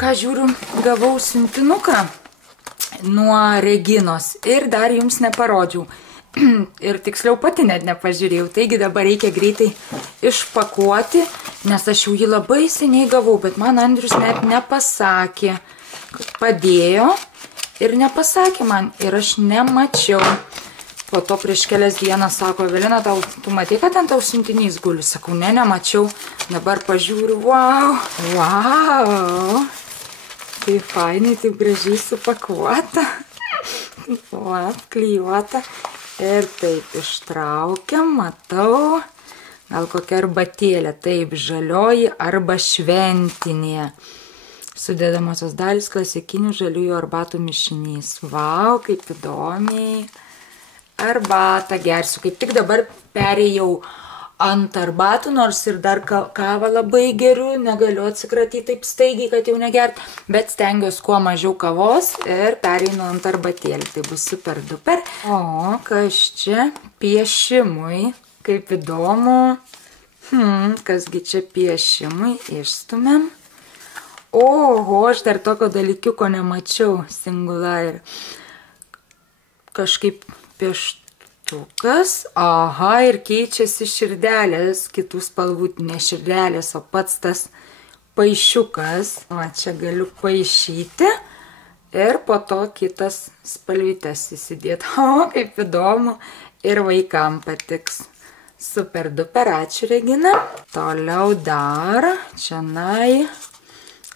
ką žiūriu, gavau siuntinuką nuo Reginos ir dar jums neparodžiau. Ir tiksliau pati net nepažiūrėjau. Taigi dabar reikia greitai išpakuoti, nes aš jau jį labai seniai gavau, bet man Andrius net nepasakė, kad padėjo ir nepasakė man ir aš nemačiau. Po to prieš kelias dienas sako, Evelina, tu matei, kad ten tau siuntinys guli? Sakau, ne, nemačiau. Dabar pažiūriu, wow. Tai fainai, taip gražiai supakuota. Klijuota. Ir taip ištraukiam, matau. Gal kokia arbatėlė, taip, žalioji arba šventinė. Sudedamosios dalys klasikinių žaliųjų arbatų mišinys. Vau, kaip įdomiai. Arbatą gersiu. Kaip tik dabar perėjau ant arbatų, nors ir dar kavą labai geriu, negaliu atsikratyti taip staigiai, kad jau negert, bet stengiuosi kuo mažiau kavos ir pereinu ant arbatėlį. Tai bus super duper. O, kas čia? Piešimui. Kaip įdomu. Kasgi čia piešimui? Išstumėm. Oho, aš dar tokio dalykiuko nemačiau. Singular. Kažkaip pieštukas. Aha, ir keičiasi širdelės, kitų spalvų, ne širdelės, o pats tas paišiukas. O, čia galiu paišyti ir po to kitas spalvytes įsidėti. O, kaip įdomu. Ir vaikam patiks. Super duper, ačiū Regina. Toliau dar čianai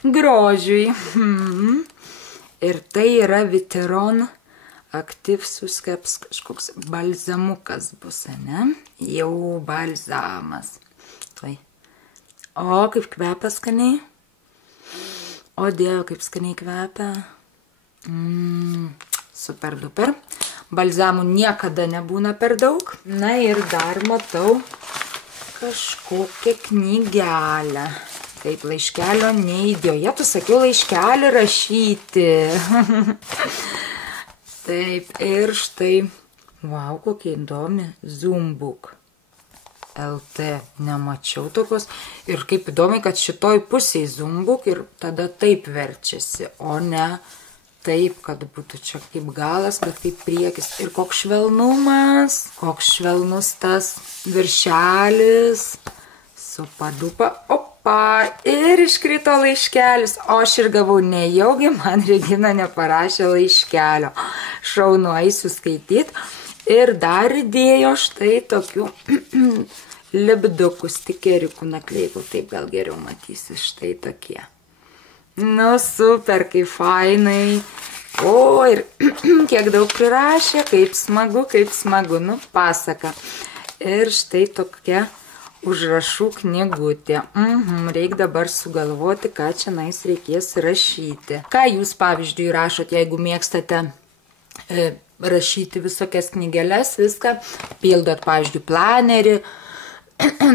grožiui. Ir tai yra Viteron Aktyvsus kažkoks balzamukas bus, ne? Jau balzamas. Tai. O, kaip kvepia skaniai. O, Dieve, kaip skaniai kvepia. Super duper. Balzamų niekada nebūna per daug. Na ir dar matau kažkokią knygelę. Taip, laiškelio neįdėjo. Tu sakiau laiškelį rašyti. Taip, ir štai, wow, kokia įdomi, Zumbuk LT, nemačiau tokios. Ir kaip įdomi, kad šitoj pusėje Zumbuk ir tada taip verčiasi, o ne taip, kad būtų čia kaip galas, bet kaip priekis. Ir koks švelnumas, koks švelnus tas viršelis, supadupa, opa, ir iškrito laiškelis. O aš ir gavau, nejaugi man Regina neparašė laiškelio. Šaunu, eisiu skaityti. Ir dar įdėjo štai tokių lipdukų, stikerikų nakleikų. Taip gal geriau matysi, štai tokie. Nu, super, kaip fainai. O, ir kiek daug prirašė, kaip smagu, nu, pasaka. Ir štai tokia užrašų knygutė. Reikia dabar sugalvoti, ką čia nais reikės rašyti. Ką jūs, pavyzdžiui, rašot, jeigu mėgstate rašyti visokias knygeles, viską, pildot, pavyzdžiui, planerį,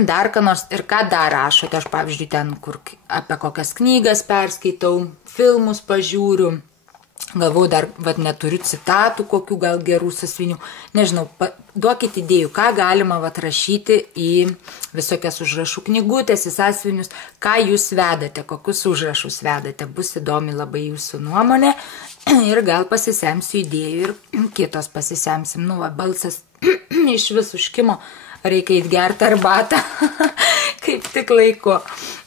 dar ką nors, ir ką dar rašote, aš pavyzdžiui ten, kur apie kokias knygas perskaitau, filmus pažiūriu, gavau dar, neturiu citatų, kokių gal gerų sąsvinių, nežinau, duokit idėjų, ką galima rašyti į visokias užrašų knygutės, į sąsvinius, ką jūs vedate, kokius užrašus vedate, bus įdomi labai jūsų nuomonė ir gal pasisemsiu idėjų ir kitos pasisemsim, nu, balsas iš vis užkimo. Reikia įgerti arbatą, kaip tik laiku.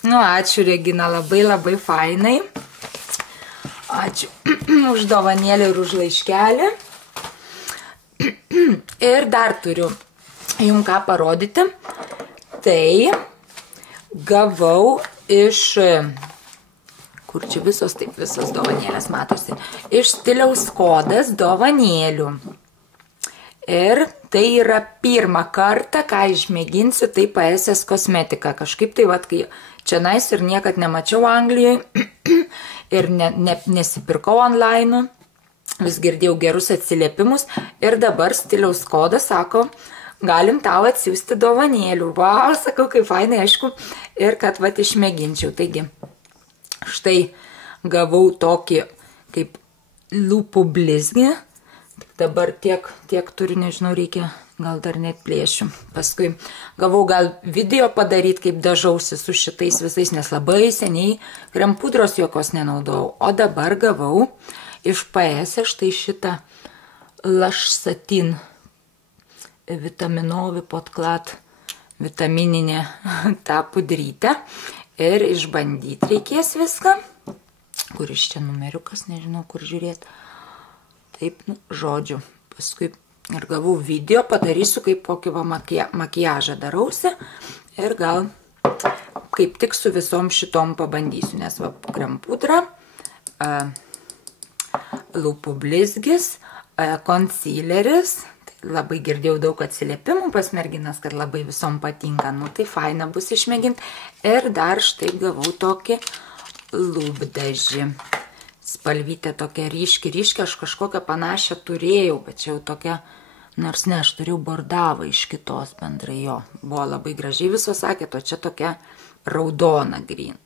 Nu, ačiū Regina, labai fainai. Ačiū už dovanėlį ir už laiškelį. Ir dar turiu jums ką parodyti. Tai gavau iš, kur čia visos dovanėlės matosi, iš Stiliaus kodas dovanėlių. Ir tai yra pirmą kartą, ką išmėginsiu, tai PSS kosmetika. Kažkaip tai, kai čia nais ir niekad nemačiau Anglijoje ir nesipirkau online, vis girdėjau gerus atsiliepimus ir dabar Stiliaus kodas sako, galim tau atsiųsti dovanėlių. Vau, sakau, kaip fainai, aišku, ir kad išmėginčiau. Taigi, štai gavau tokį kaip lūpų blizgį. Dabar tiek turiu, nežinau, reikia gal dar net plėšiu. Paskui gavau gal video padaryti, kaip dažausi su šitais visais, nes labai seniai krempudros jokios nenaudojau. O dabar gavau iš PS štai šitą Lush Satin vitaminovi podklat vitamininė tą pudrytę. Ir išbandyti reikės viską. Kuris čia numeriukas, nežinau kur žiūrėti. Taip, žodžiu. Paskui ir gavau video, padarysiu, kaip kokį makiažą darausi. Ir gal kaip tik su visom šitom pabandysiu. Nes va, krempudra, lūpų blizgis, concealeris. Labai girdėjau daug atsiliepimų pas merginas, kad labai visom patinka. Nu, tai faina bus išmėginti. Ir dar štai gavau tokį lūpdažį. Spalvytė tokia ryški. Aš kažkokią panašią turėjau, bet čia jau tokia, nors ne, aš turėjau bordavą iš kitos bendrai jo. Buvo labai gražiai visos sakė, o čia tokia raudona green.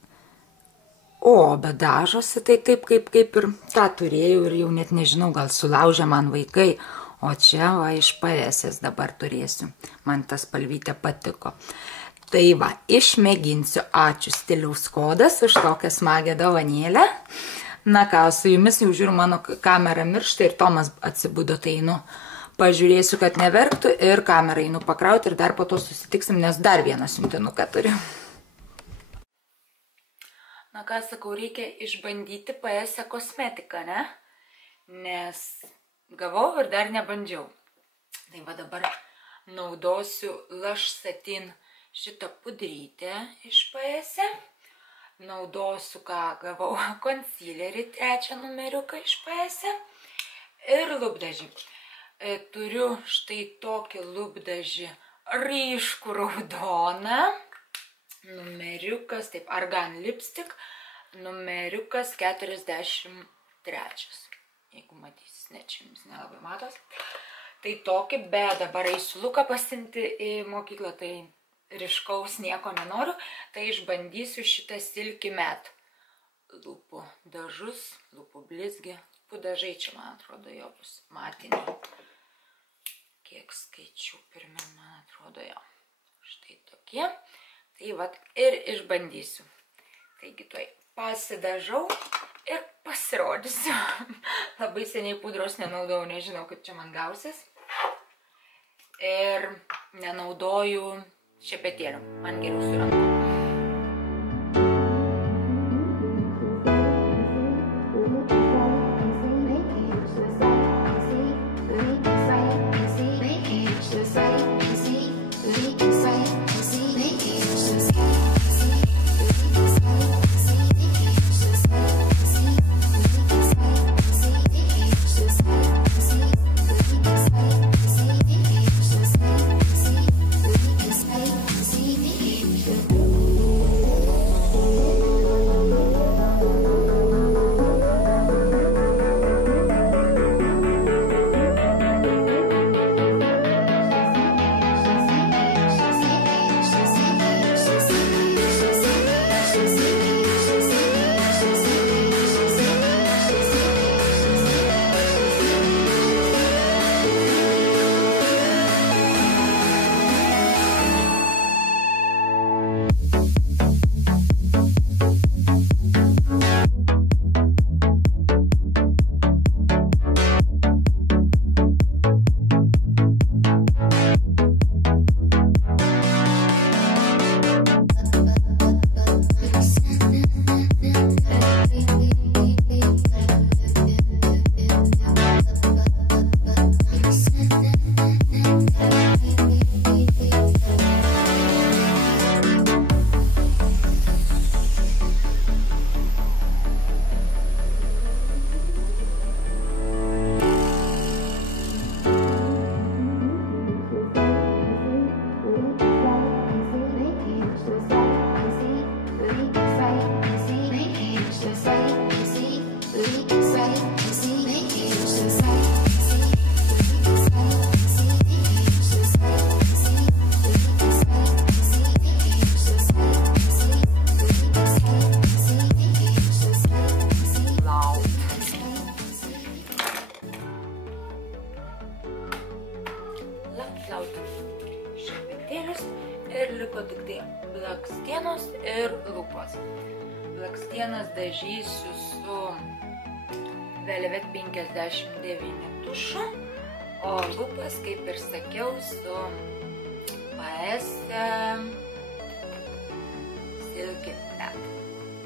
O, bet dažosi tai taip, kaip ir tą turėjau ir jau net nežinau, gal sulaužė man vaikai. O čia va iš PS dabar turėsiu. Man tas spalvytė patiko. Tai va, išmėginsiu. Ačiū Stiliaus kodas už tokią smagią dovanėlę. Na ką, su jumis jau žiūriu, mano kamera miršta ir Tomas atsibudo, tai einu. Pažiūrėsiu, kad neverktų ir kamerą einu pakrauti ir dar po to susitiksim, nes dar vieną siuntinuką turiu. Na ką, sakau, reikia išbandyti PS kosmetiką, ne? Nes gavau ir dar nebandžiau. Tai va dabar naudosiu Lush Satin šitą pudrytę iš PS. Naudosiu, ką gavau, concealerį 3 numeriuką iš PS. Ir lūpdažį. Turiu štai tokį lūpdažį ryškų raudoną. Numeriukas, taip, Argan Lipstick. Numeriukas 43. Jeigu matysis, ne, čia jums nelabai matos. Tai tokį, bet dabar eisiu Luką pasimti į mokyklą, tai ryškaus nieko nenoriu. Tai išbandysiu šitą Silky Matte lūpų dažus, lūpų blizgį. Lūpų dažai čia, man atrodo, jo bus matiniai. Kiek skaičių pirmin, man atrodo, jo. Štai tokie. Tai vat ir išbandysiu. Taigi tuoj pasidažau ir pasirodysiu. Labai seniai pudros nenaudojau, nežinau, kaip čia man gausis. Ir nenaudoju šepetėlių. Man geriau su rankom. liko tik tai blakstienos ir lūpos. Blakstienas dažysiu su Velvet 59 tušu, o lūpas, kaip ir sakiau, su PS Silky Matte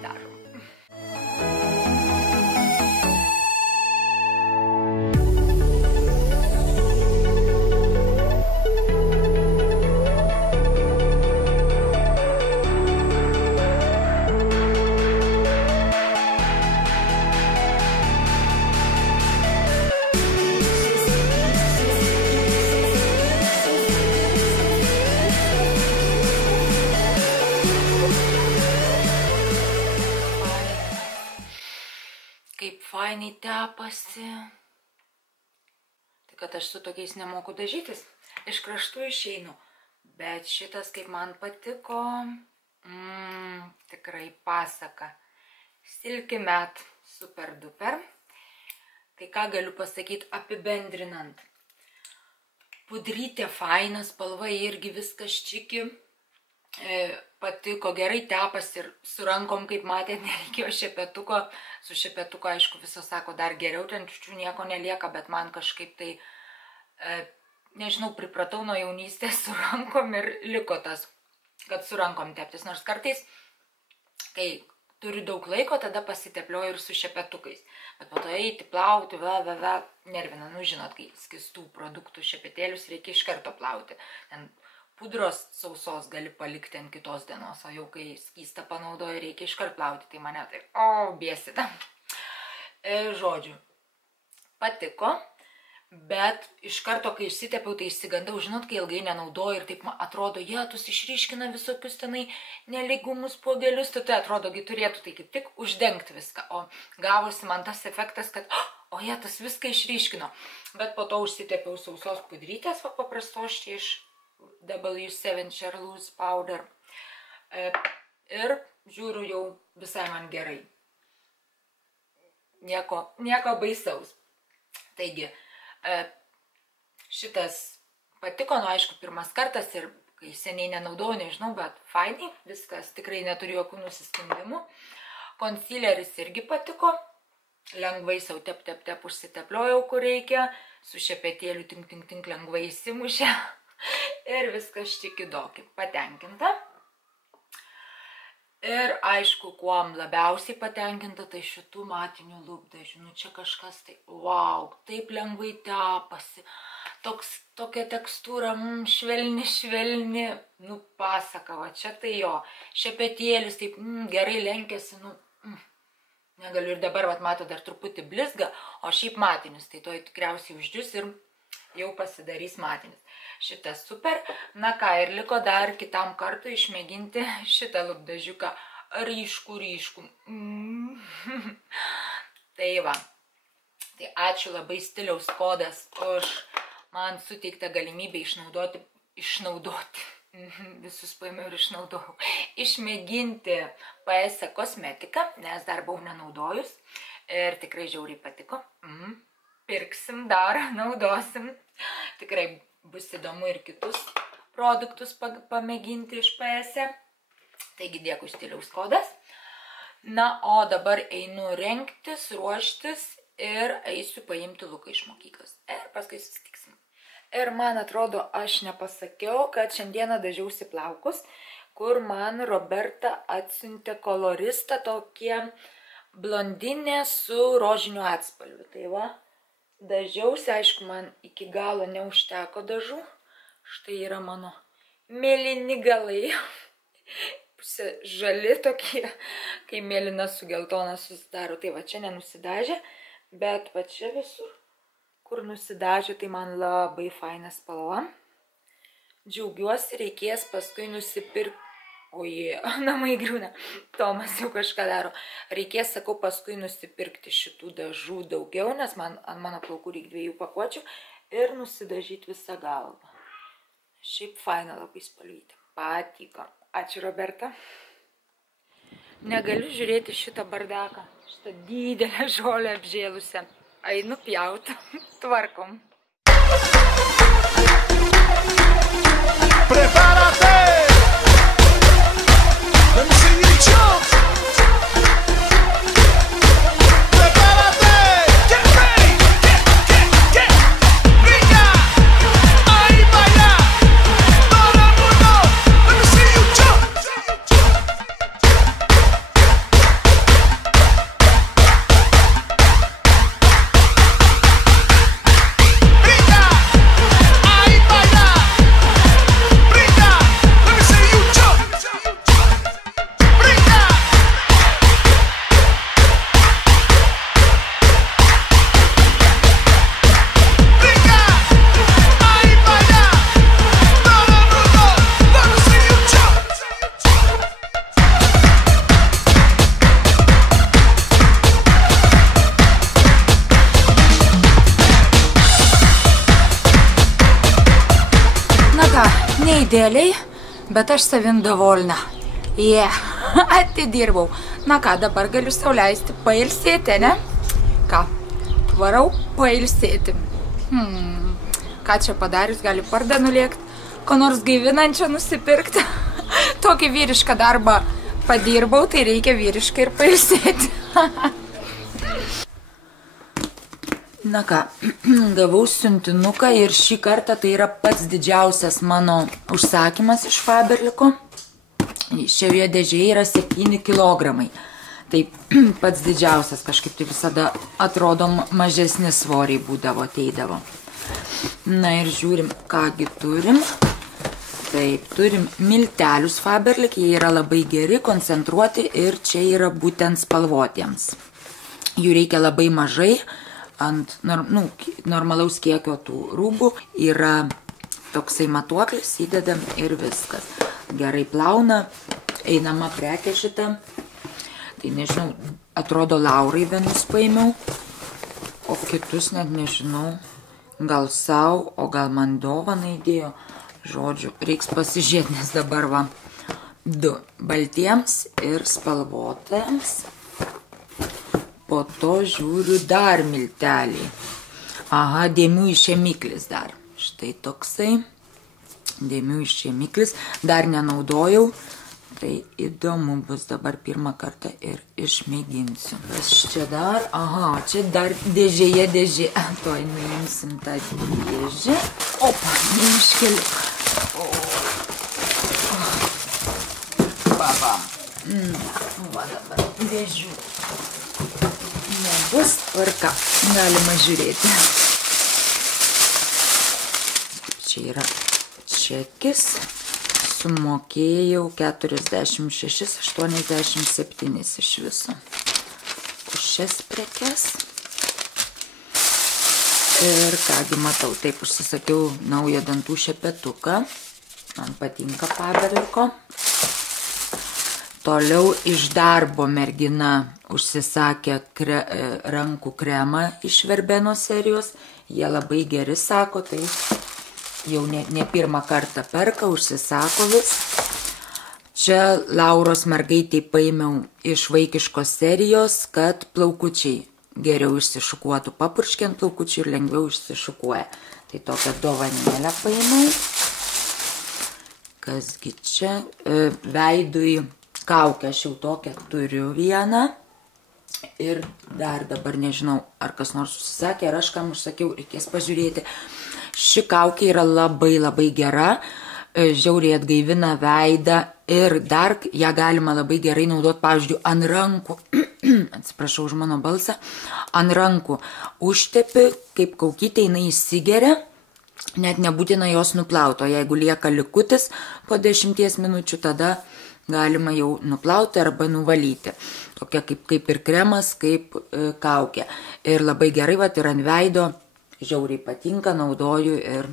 dažu. Fainai tepasi. Tai kad aš su tokiais nemoku dažytis. Iš kraštų išeinu. Bet šitas kaip man patiko. Tikrai pasaka. Silky Matte super duper. Tai ką galiu pasakyti apibendrinant. Pudrytė faina, spalva irgi viskas čiki. Patiko, gerai tepas ir su rankom, kaip matėte, nereikėjo šepetuko. Su šepetuko, aišku, visos sako dar geriau, ten čiučių nieko nelieka, bet man kažkaip tai, nežinau, pripratau nuo jaunystės su rankom ir liko tas, kad su rankom teptis. Nors kartais, kai turiu daug laiko, tada pasiteplioju ir su šepetukais. Bet po to eiti, plauti, nervina, nu žinot, kai skistų produktų šepetėlius reikia iš karto plauti. Ten pudros sausos gali palikti ant kitos dienos, o jau kai skystą panaudoju, reikia iškart plauti, tai mane tai, bėsita. Žodžiu, patiko, bet iš karto, kai išsitepiau, tai išsigandau, žinot, kai ilgai nenaudoju ir taip atrodo, tus išryškina visokius tenai nelygumus puodelius, tai atrodogi turėtų tai kaip tik uždengti viską, o gavosi man tas efektas, kad, tas viską išryškino, bet po to užsitepiau sausos pudrytės, paprastos čia iš W7 Charlotte Powder. Ir žiūriu jau visai man gerai. Nieko baisaus. Taigi, šitas patiko, aišku, pirmas kartas ir kai seniai nenaudojau, nežinau, bet fainai, viskas, tikrai neturiu jokių nusiskundimų. Concealeris irgi patiko. Lengvai sau tep užsitepliojau, kur reikia. Su šepetėliu tink lengvai įsimušė. Ir viskas čikidoki, patenkinta. Ir aišku, kuom labiausiai patenkinta, tai šitų matinių lūpdažių. Nu čia kažkas tai, wow, taip lengvai tepasi. Tokia tekstūra, švelni, nu pasaka, va čia tai jo. Šepetėlis taip gerai lenkėsi, negaliu ir dabar, vat mato, dar truputį blizga, o šiaip matinis, tai to tikriausiai uždžius ir jau pasidarys matinis. Šitas super. Na ką, ir liko dar kitam kartui išmėginti šitą lūpdažiuką. Ryškų. Tai va. Tai ačiū labai Stiliaus kodas už man suteiktą galimybę išnaudoti. Visus paėmiau ir išnaudojau. Išmėginti PS kosmetiką, nes dar buvau nenaudojus. Ir tikrai žiauriai patiko. Pirksim dar, naudosim. Tikrai bus įdomu ir kitus produktus pamėginti iš PS. Taigi dėkui Stiliaus kodas. Na, o dabar einu rengtis, ruoštis ir eisiu paimti Luką iš mokyklos. Ir paskui susitiksim. Ir man atrodo, aš nepasakiau, kad šiandieną dažiausi plaukus, kur man Roberta atsiuntė koloristą tokie blondinė su rožiniu atspalviu. Tai va, dažiausi, aišku, man iki galo neužteko dažų. Štai yra mano mėlyni galai. Pusė žali tokie, kai mėlyna su geltona susidaro. Tai va čia nenusidažė, bet va čia visur, kur nusidažė, tai man labai faina spalva. Džiaugiuosi, reikės paskui nusipirkti. Oje, namai griūna. Tomas jau kažką daro. Reikės, sakau, paskui nusipirkti šitų dažų daugiau, nes man ant mano plaukų reikia 2 pakuočių ir nusidažyti visą galvą. Šiaip faina labai spalvytė. Patiko. Ačiū, Roberta. Negaliu žiūrėti šitą bardaką. Šitą didelę žolę apžėlusią. Einu pjauti. Tvarkom. Prepárate! Neidealiai, bet aš savim davolna. Atidirbau. Na ką, dabar galiu sau leisti pailsėti, ne? Ką, varau pailsėti. Ką čia padarius, gali pardą nulėkti, ko nors gaivinančio nusipirkti. Tokį vyrišką darbą padirbau, tai reikia vyriškai ir pailsėti. Na ką, gavau siuntinuką ir šį kartą tai yra pats didžiausias mano užsakymas iš Faberliko. Šioje dėžėje yra 7 kilogramai. Tai pats didžiausias, kažkaip tai visada atrodo mažesni svoriai būdavo, ateidavo. Na ir žiūrim, kągi turim. Taip, turim miltelius Faberlik, jie yra labai geri, koncentruoti ir čia yra būtent spalvotiems. Jų reikia labai mažai, ant normalaus kiekio tų rūbų yra toksai matuoklis, įdedam ir viskas. Gerai plauna, einama prekė šitą. Tai nežinau, atrodo Laurai vienus paėmiau, o kitus net nežinau. Gal sau, o gal man dovaną įdėjo. Žodžiu, reiks pasižiūrėti, nes dabar va 2 baltiems ir spalvotėms. Po to žiūriu dar milteliai. Aha, dėmių išėmiklis dar. Štai toksai. Dėmių išėmiklis. Dar nenaudojau. Tai įdomu bus dabar pirmą kartą ir išmėginsiu. Kas čia dar? Aha, čia dar dėžėje dėžė. Toj nuimsim tą dėžę. Opa, neiškeliu. Babam. Va dabar dėžių. Nebus tvarka. Galima žiūrėti. Čia yra čekis. Sumokėjau 46,87 iš viso. Už šias prekes. Ir kągi matau, taip užsisakiau naują dantų šepetuką. Man patinka Faberliko. Toliau iš darbo mergina užsisakė rankų kremą iš Verbeno serijos. Jie labai geri, sako, tai jau ne pirmą kartą perka, užsisako vis. Čia Lauros mergaitei paėmiau iš vaikiškos serijos, kad plaukučiai geriau išsišukuotų, papurškiant plaukučių ir lengviau išsišukuoja. Tai tokią dovanėlę paėmiau. Kasgi čia? Veidui kaukę aš jau tokią turiu vieną. Ir dar dabar nežinau, ar kas nors užsisakė, ar aš kam užsakiau, reikės pažiūrėti. Ši kaukė yra labai labai gera, žiauriai atgaivina veidą ir dar ją galima labai gerai naudoti, pavyzdžiui, ant rankų, atsiprašau už mano balsą, ant rankų užtepi, kaip kaukytė jinai įsigeria, net nebūtina jos nuplauti, o jeigu lieka likutis po 10 minučių, tada galima jau nuplauti arba nuvalyti. Tokia kaip ir kremas, kaip kaukė. Ir labai gerai, vat, ir ant veido, žiauriai patinka, naudoju ir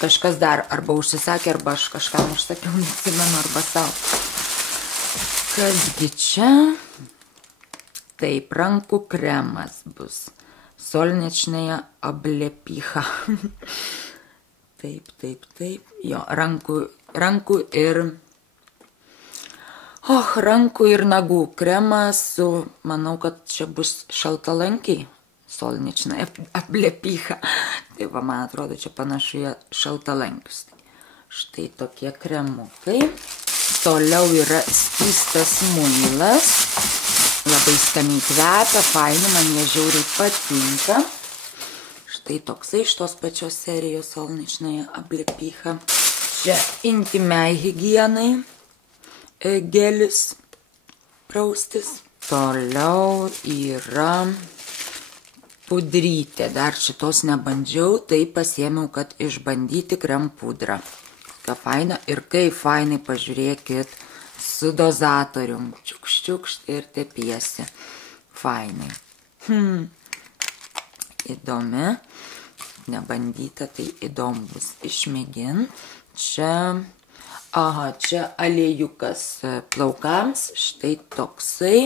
kažkas dar arba užsisakė, arba aš kažkam užsakiau, neatsimenu, arba savo. Kasgi čia? Taip, rankų kremas bus. Solnečnėje ablėpycha. Taip. Jo, rankų ir... rankų ir nagų kremas su, manau, kad čia bus šaltalankiai. Solnečnėje ablėpycha. Tai va, man atrodo, čia panašu į šaltalankius. Štai tokie kremukai. Toliau yra skystas muilas. Labai skaniai kvepia, faini, man jie žiauriai patinka. Štai toksai iš tos pačios serijos Solnečnėje ablėpycha. Čia intimiai higienai gelis praustis. Toliau yra pudrytė. Dar šitos nebandžiau, tai pasiėmiau, kad išbandyti krem pudrą. Ką faina ir kaip fainai, pažiūrėkit, su dozatorium. Čiukščiukšt ir tepiesi. Fainai. Įdomi. Nebandyta, tai įdomu bus išmėgin. Čia aliejukas plaukams. Štai toksai.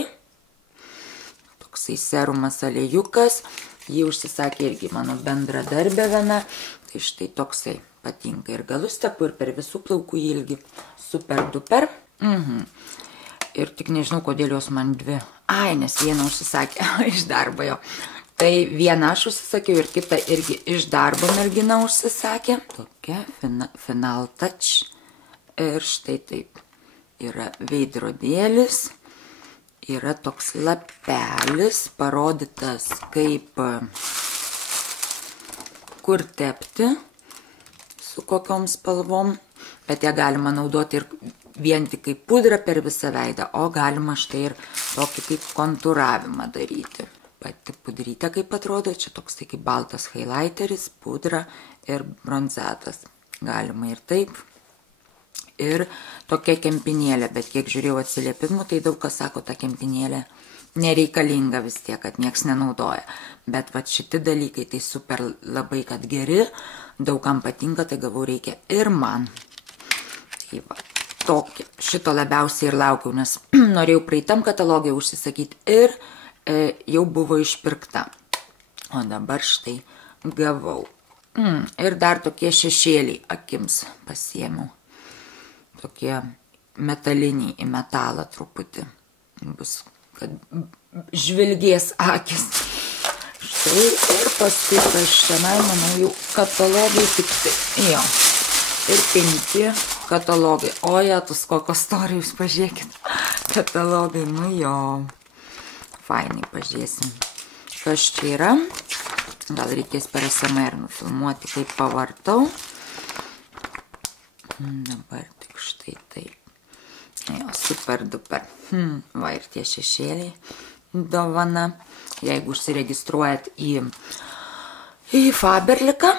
Toksai serumas aliejukas. Jį užsisakė irgi mano bendradarbė viena. Tai štai toksai patinka. Ir galus tepu, ir per visų plaukų ilgį. Super duper. Ir tik nežinau, kodėl jos man dvi. Ai, nes vieną užsisakė iš darbo jo. Tai vieną aš užsisakiau ir kitą irgi iš darbo mergina užsisakė. Tokia Final Touch. Ir štai taip. Yra veidrodėlis. Yra toks lapelis, parodytas kaip kur tepti, su kokiom spalvom, bet ją galima naudoti ir vien tik kaip pudrą per visą veidą, o galima štai ir tokį kaip kontūravimą daryti. Pati pudrytė kaip atrodo, čia toks tai kaip baltas highlighteris, pudra ir bronzetas. Galima ir taip. Ir tokia kempinėlė, bet kiek žiūrėjau atsiliepimų, tai daug kas sako, ta kempinėlė nereikalinga vis tiek, kad nieks nenaudoja. Bet va šitie dalykai tai super labai, kad geri, daugam patinka, tai gavau reikia ir man. Tai va, tokia, šito labiausiai ir laukiau, nes norėjau praeitam katalogė užsisakyti ir jau buvo išpirkta. O dabar štai gavau. Ir dar tokie šešėliai akims pasiėmiau. Tokie metaliniai, į metalą truputį. Bus, kad žvilgės akis. Štai ir paskui aš šiandien, manau, jau katalogai tik tai. Jo. Ir 5 katalogai. O, jetus, kokios istorijos, pažiūrėkit. Katalogai, nu jo. Fainai, pažiūrėsim. Kas čia yra? Gal reikės per SMR nufilmuoti, kaip pavartau. Dabar tik štai taip. Jo, super duper. Va ir tie šešėliai dovana. Jeigu užsiregistruojat į Faberliką,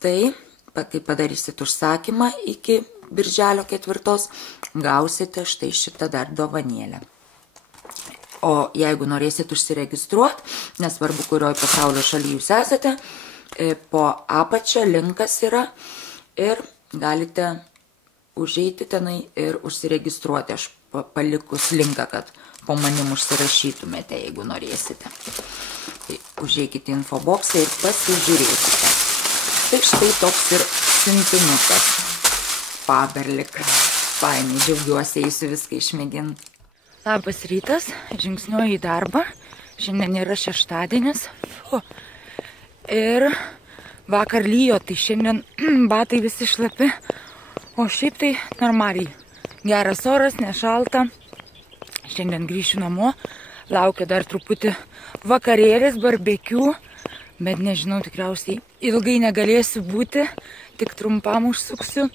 tai kai padarysit užsakymą iki birželio 4, gausite štai šitą dar dovanėlę. O jeigu norėsit užsiregistruoti, nesvarbu, kurioj pasaulio šaly jūs esate, po apačia linkas yra ir galite užeiti tenai ir užsiregistruoti. Aš palikus linką, kad po manim užsirašytumėte, jeigu norėsite. Tai užeikite į infoboksą ir pasižiūrėsite. Tai štai toks ir siuntinukas. Faberlic. Fainai, džiaugiuosi, eisiu viską išmėginti. Labas rytas, žingsniuoju į darbą. Šiandien yra šeštadienis. Ir vakar lyjo, tai šiandien batai visi šlapi. O šiaip tai normaliai. Geras oras, nešalta. Šiandien grįšiu namo. Laukia dar truputį vakarėlis, barbekių. Bet nežinau, tikriausiai ilgai negalėsiu būti. Tik trumpam užsuksiu,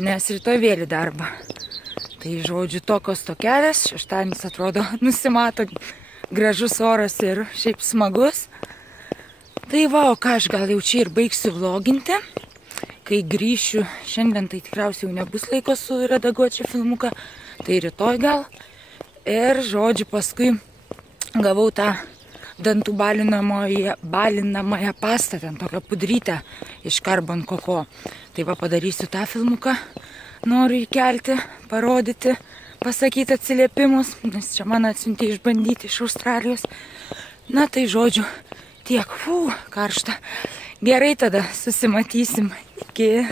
nes rytoj vėl į darbą. Tai žodžiu, tokios tokelės. Šeštadienis atrodo nusimato gražus oras ir šiaip smagus. Tai va, o ką aš gal jau čia ir baigsiu vloginti. Kai grįšiu, šiandien tai tikriausiai jau nebus laiko suredaguoti šį filmuką. Tai rytoj gal. Ir žodžiu, paskui gavau tą dantų balinamąją pastą, ten tokią pudrytę iš Carbon Coco. Tai va, padarysiu tą filmuką. Noriu įkelti, parodyti, pasakyti atsiliepimus, nes čia man atsiuntė išbandyti iš Australijos. Na tai žodžiu, tiek, karšta. Gerai, tada susimatysim. Iki.